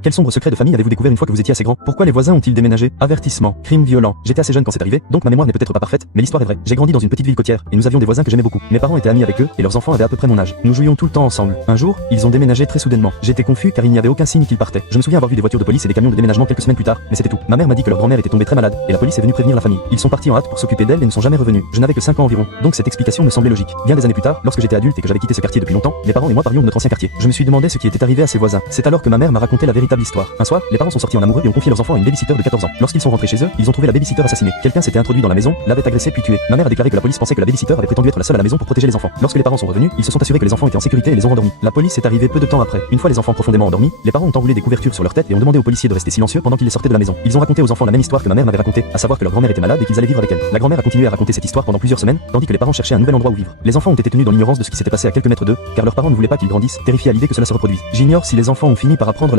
Quel sombre secret de famille avez-vous découvert une fois que vous étiez assez grand? Pourquoi les voisins ont-ils déménagé? Avertissement, crime violent. J'étais assez jeune quand c'est arrivé, donc ma mémoire n'est peut-être pas parfaite, mais l'histoire est vraie. J'ai grandi dans une petite ville côtière, et nous avions des voisins que j'aimais beaucoup. Mes parents étaient amis avec eux, et leurs enfants avaient à peu près mon âge. Nous jouions tout le temps ensemble. Un jour, ils ont déménagé très soudainement. J'étais confus car il n'y avait aucun signe qu'ils partaient. Je me souviens avoir vu des voitures de police et des camions de déménagement quelques semaines plus tard, mais c'était tout. Ma mère m'a dit que leur grand-mère était tombée très malade, et la police est venue prévenir la famille. Ils sont partis en hâte pour s'occuper d'elle et ne sont jamais revenus. Je n'avais que 5 ans environ, donc cette explication me semblait logique. Bien des années plus tard, lorsque j'étais adulte et que j'avais quitté ce quartier depuis longtemps, mes parents et moi parlions de notre ancien quartier. Je me suis demandé ce qui était arrivé à ses voisins. C'est alors que ma mère m'a raconté la véritable histoire. Un soir, les parents sont sortis en amoureux et ont confié leurs enfants à une babysitter de 14 ans. Lorsqu'ils sont rentrés chez eux, ils ont trouvé la babysitter assassinée. Quelqu'un s'était introduit dans la maison, l'avait agressée puis tuée. Ma mère a déclaré que la police pensait que la babysitter avait prétendu être la seule à la maison pour protéger les enfants. Lorsque les parents sont revenus, ils se sont assurés que les enfants étaient en sécurité et les ont rendormis. La police est arrivée peu de temps après. Une fois les enfants profondément endormis, les parents ont enroulé des couvertures sur leur tête et ont demandé aux policiers de rester silencieux pendant qu'ils les sortaient de la maison. Ils ont raconté aux enfants la même histoire que ma mère m'avait racontée, à savoir que leur grand-mère était malade et qu'ils allaient vivre avec elle. La grand-mère a continué à raconter cette histoire pendant plusieurs semaines, tandis que les parents cherchaient un nouvel endroit où vivre. Les enfants ont été tenus dans l'ignorance de ce qui s'était passé à quelques mètres d'eux, car leurs parents ne voulaient pas qu'ils grandissent, terrifiés à l'idée que cela se reproduise. J'ignore si les enfants ont fini par apprendre